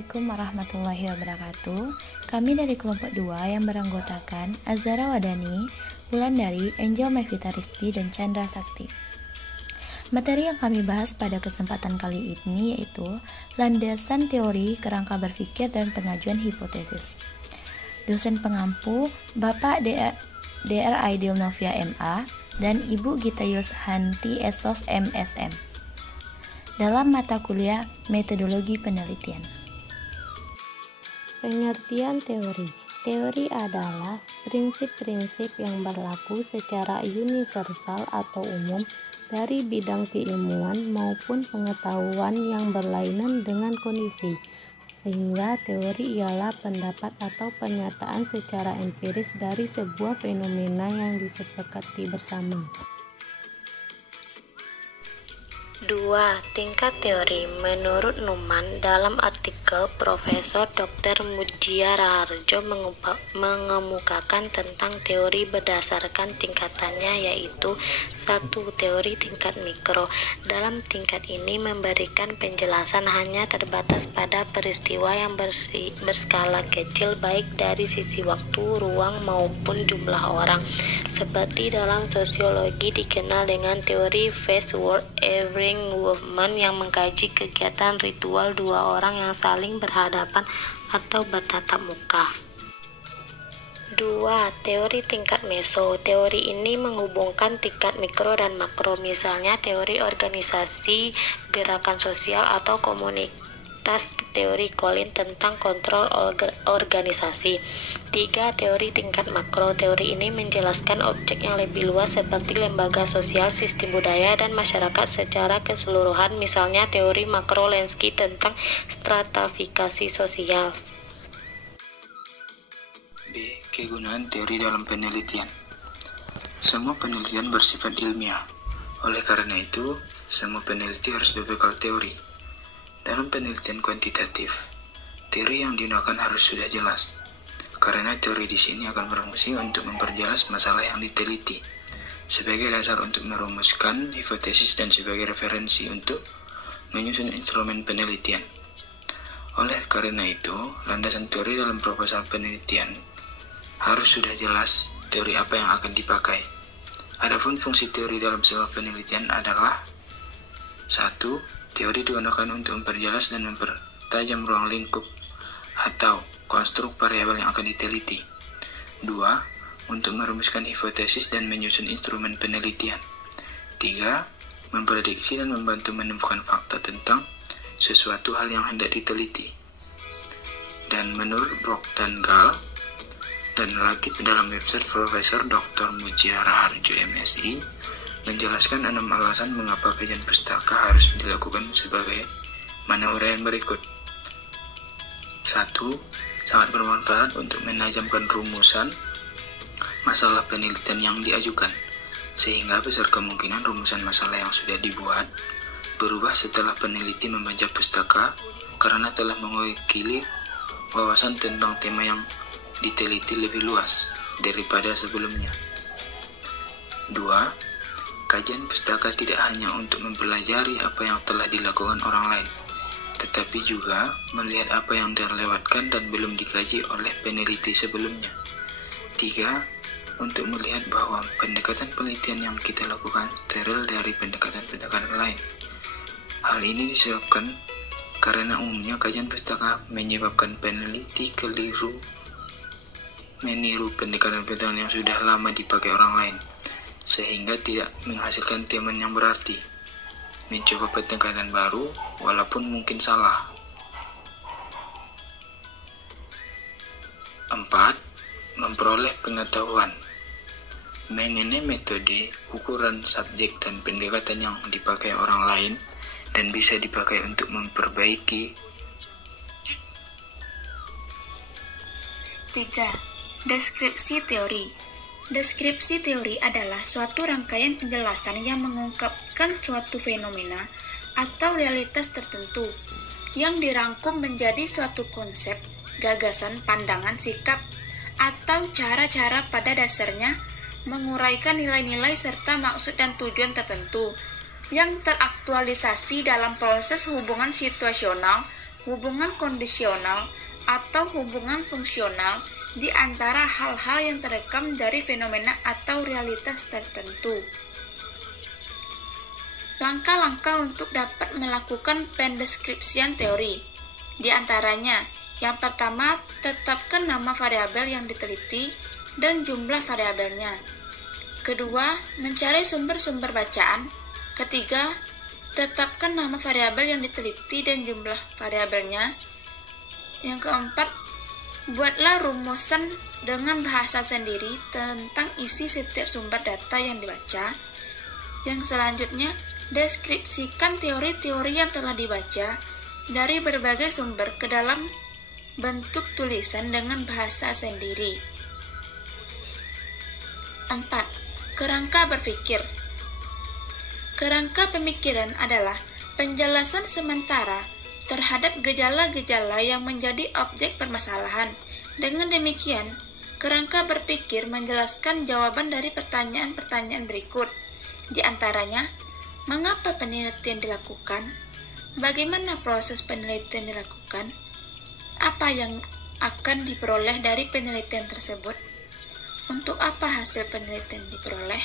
Assalamualaikum warahmatullahi wabarakatuh. Kami dari kelompok 2 yang beranggotakan Azhara Wadani, Wulandari, Angel Mevita Risti, dan Chandra Sakti. Materi yang kami bahas pada kesempatan kali ini yaitu landasan teori, kerangka berpikir, dan pengajuan hipotesis. Dosen pengampu Bapak Dr. Aidil Novia MA dan Ibu Gita Yushanti Esos MSM. Dalam mata kuliah Metodologi Penelitian. Pengertian teori. Teori adalah prinsip-prinsip yang berlaku secara universal atau umum dari bidang keilmuan maupun pengetahuan yang berlainan dengan kondisi. Sehingga teori ialah pendapat atau pernyataan secara empiris dari sebuah fenomena yang disepakati bersama. 2. Tingkat teori. Menurut Numan, dalam artikel Profesor Dr. Mujia Raharjo mengemukakan tentang teori berdasarkan tingkatannya, yaitu 1. Teori tingkat mikro. Dalam tingkat ini memberikan penjelasan hanya terbatas pada peristiwa yang berskala kecil, baik dari sisi waktu, ruang, maupun jumlah orang. Seperti dalam sosiologi dikenal dengan teori Face Word Every Movement yang mengkaji kegiatan ritual dua orang yang saling berhadapan atau bertatap muka. 2. Teori tingkat meso. Teori ini menghubungkan tingkat mikro dan makro, misalnya teori organisasi, gerakan sosial, atau komunitas teori Colin tentang kontrol organisasi. 3. Teori tingkat makro. Teori ini menjelaskan objek yang lebih luas seperti lembaga sosial, sistem budaya, dan masyarakat secara keseluruhan, misalnya teori makro Lenski tentang stratifikasi sosial. B. Kegunaan teori dalam penelitian. Semua penelitian bersifat ilmiah. Oleh karena itu, semua peneliti harus berbekal teori. Dalam penelitian kuantitatif, teori yang digunakan harus sudah jelas, karena teori di sini akan berfungsi untuk memperjelas masalah yang diteliti, sebagai dasar untuk merumuskan hipotesis dan sebagai referensi untuk menyusun instrumen penelitian. Oleh karena itu, landasan teori dalam proposal penelitian harus sudah jelas teori apa yang akan dipakai. Adapun fungsi teori dalam sebuah penelitian adalah 1. Teori digunakan untuk memperjelas dan mempertajam ruang lingkup atau konstruk variabel yang akan diteliti. 2. Untuk merumuskan hipotesis dan menyusun instrumen penelitian. 3. Memprediksi dan membantu menemukan fakta tentang sesuatu hal yang hendak diteliti. Dan menurut Brock dan Gall dan Latif dalam website Profesor Dr. Mujia Raharjo MSI menjelaskan 6 alasan mengapa kajian pustaka harus dilakukan sebagai mana uraian berikut. 1. Sangat bermanfaat untuk menajamkan rumusan masalah penelitian yang diajukan, sehingga besar kemungkinan rumusan masalah yang sudah dibuat berubah setelah peneliti membaca pustaka karena telah mewakili wawasan tentang tema yang diteliti lebih luas daripada sebelumnya. 2. Kajian pustaka tidak hanya untuk mempelajari apa yang telah dilakukan orang lain, tetapi juga melihat apa yang terlewatkan dan belum dikaji oleh peneliti sebelumnya. 3. Untuk melihat bahwa pendekatan penelitian yang kita lakukan steril dari pendekatan-pendekatan lain. Hal ini disebabkan karena umumnya kajian pustaka menyebabkan peneliti keliru meniru pendekatan-pendekatan yang sudah lama dipakai orang lain, sehingga tidak menghasilkan teman yang berarti. Mencoba pendekatan baru walaupun mungkin salah. 4. Memperoleh pengetahuan mengenai metode, ukuran, subjek, dan pendekatan yang dipakai orang lain dan bisa dipakai untuk memperbaiki. 3. Deskripsi teori. Deskripsi teori adalah suatu rangkaian penjelasan yang mengungkapkan suatu fenomena atau realitas tertentu yang dirangkum menjadi suatu konsep, gagasan, pandangan, sikap, atau cara-cara pada dasarnya menguraikan nilai-nilai serta maksud dan tujuan tertentu yang teraktualisasi dalam proses hubungan situasional hubungan kondisional atau hubungan fungsional di antara hal-hal yang terekam dari fenomena atau realitas tertentu. Langkah-langkah untuk dapat melakukan pendeskripsian teori. Di antaranya, yang pertama, tetapkan nama variabel yang diteliti dan jumlah variabelnya. Kedua, mencari sumber-sumber bacaan. Ketiga, tetapkan nama variabel yang diteliti dan jumlah variabelnya. Yang keempat, buatlah rumusan dengan bahasa sendiri tentang isi setiap sumber data yang dibaca. Yang selanjutnya, deskripsikan teori-teori yang telah dibaca dari berbagai sumber ke dalam bentuk tulisan dengan bahasa sendiri. 4. Kerangka berpikir. Kerangka pemikiran adalah penjelasan sementara terhadap gejala-gejala yang menjadi objek permasalahan. Dengan demikian, kerangka berpikir menjelaskan jawaban dari pertanyaan-pertanyaan berikut. Di antaranya, mengapa penelitian dilakukan? Bagaimana proses penelitian dilakukan? Apa yang akan diperoleh dari penelitian tersebut? Untuk apa hasil penelitian diperoleh?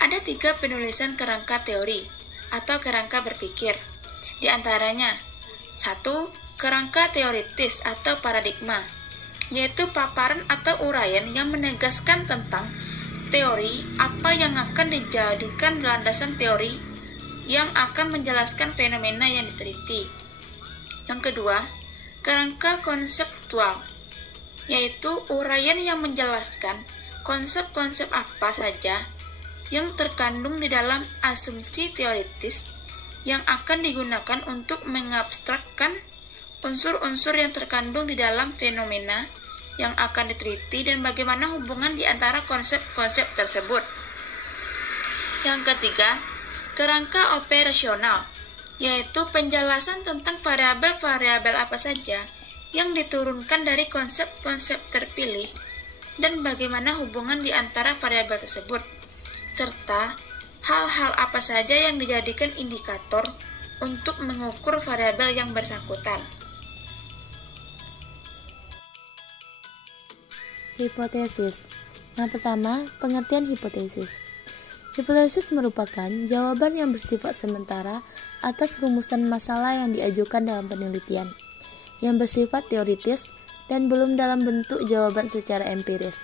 Ada 3 penulisan kerangka teori atau kerangka berpikir. Di antaranya, 1. Kerangka teoritis atau paradigma, yaitu paparan atau uraian yang menegaskan tentang teori apa yang akan dijadikan landasan teori yang akan menjelaskan fenomena yang diteliti. Yang kedua, kerangka konseptual, yaitu uraian yang menjelaskan konsep-konsep apa saja yang terkandung di dalam asumsi teoritis yang akan digunakan untuk mengabstrakkan unsur-unsur yang terkandung di dalam fenomena yang akan diteliti dan bagaimana hubungan di antara konsep-konsep tersebut. Yang ketiga, kerangka operasional, yaitu penjelasan tentang variabel-variabel apa saja yang diturunkan dari konsep-konsep terpilih dan bagaimana hubungan di antara variabel tersebut, serta hal-hal apa saja yang dijadikan indikator untuk mengukur variabel yang bersangkutan. Hipotesis. Yang pertama, pengertian hipotesis. Hipotesis merupakan jawaban yang bersifat sementara atas rumusan masalah yang diajukan dalam penelitian, yang bersifat teoritis dan belum dalam bentuk jawaban secara empiris,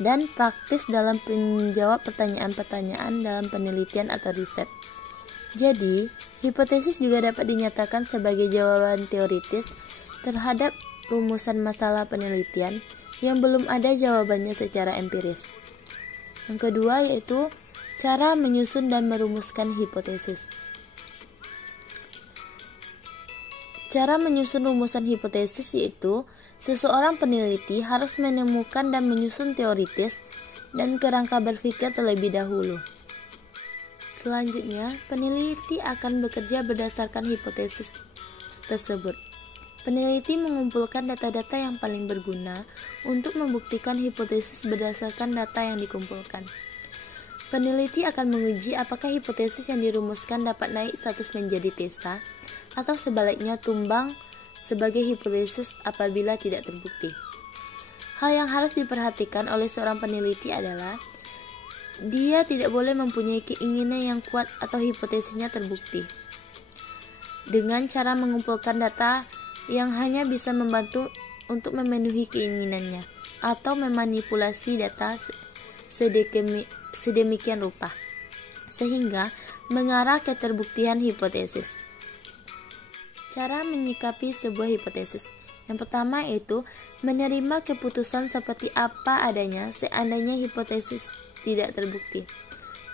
dan praktis dalam menjawab pertanyaan-pertanyaan dalam penelitian atau riset. Jadi, hipotesis juga dapat dinyatakan sebagai jawaban teoritis terhadap rumusan masalah penelitian yang belum ada jawabannya secara empiris. Yang kedua yaitu cara menyusun dan merumuskan hipotesis. Cara menyusun rumusan hipotesis yaitu seseorang peneliti harus menemukan dan menyusun teoritis dan kerangka berpikir terlebih dahulu. Selanjutnya, peneliti akan bekerja berdasarkan hipotesis tersebut. Peneliti mengumpulkan data-data yang paling berguna untuk membuktikan hipotesis berdasarkan data yang dikumpulkan. Peneliti akan menguji apakah hipotesis yang dirumuskan dapat naik status menjadi tesa atau sebaliknya tumbang sebagai hipotesis apabila tidak terbukti. Hal yang harus diperhatikan oleh seorang peneliti adalah dia tidak boleh mempunyai keinginan yang kuat atau hipotesisnya terbukti. Dengan cara mengumpulkan data yang hanya bisa membantu untuk memenuhi keinginannya atau memanipulasi data sedemikian rupa sehingga mengarah ke terbuktian hipotesis. Cara menyikapi sebuah hipotesis. Yang pertama yaitu menerima keputusan seperti apa adanya seandainya hipotesis tidak terbukti.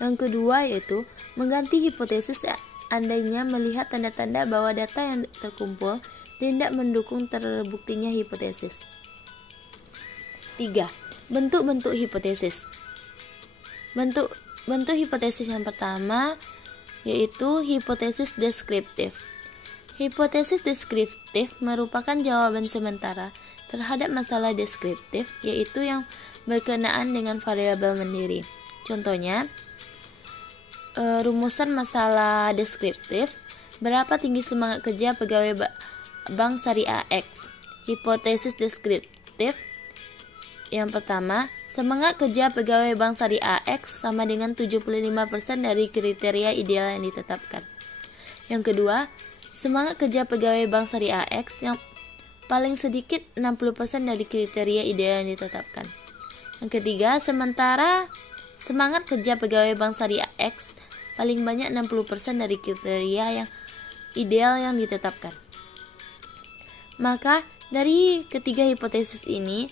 Yang kedua yaitu mengganti hipotesis seandainya melihat tanda-tanda bahwa data yang terkumpul tidak mendukung terbuktinya hipotesis. 3. Bentuk-bentuk hipotesis. Bentuk hipotesis yang pertama yaitu hipotesis deskriptif. Hipotesis deskriptif merupakan jawaban sementara terhadap masalah deskriptif, yaitu yang berkenaan dengan variabel mandiri. Contohnya, rumusan masalah deskriptif Berapa tinggi semangat kerja pegawai Bank Syariah X? Hipotesis deskriptif. Yang pertama, semangat kerja pegawai Bank Syariah X sama dengan 75% dari kriteria ideal yang ditetapkan. Yang kedua, semangat kerja pegawai Bank Syariah X yang paling sedikit 60% dari kriteria ideal yang ditetapkan. Yang ketiga, sementara semangat kerja pegawai Bank Syariah X paling banyak 60% dari kriteria yang ideal yang ditetapkan. Maka dari ketiga hipotesis ini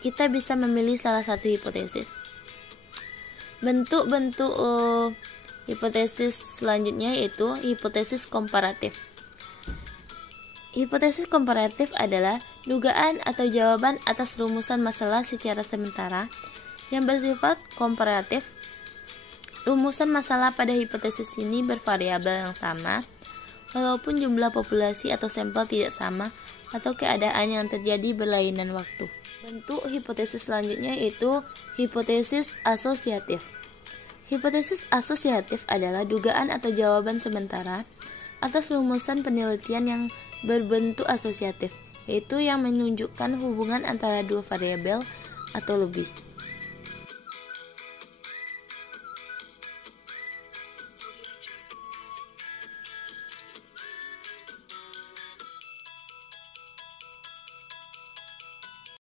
kita bisa memilih salah satu hipotesis. Bentuk-bentuk hipotesis selanjutnya yaitu hipotesis komparatif. Hipotesis komparatif adalah dugaan atau jawaban atas rumusan masalah secara sementara yang bersifat komparatif. Rumusan masalah pada hipotesis ini bervariabel yang sama, walaupun jumlah populasi atau sampel tidak sama atau keadaan yang terjadi berlainan waktu. Bentuk hipotesis selanjutnya yaitu hipotesis asosiatif. Hipotesis asosiatif adalah dugaan atau jawaban sementara atas rumusan penelitian yang berbentuk asosiatif, yaitu yang menunjukkan hubungan antara dua variabel atau lebih.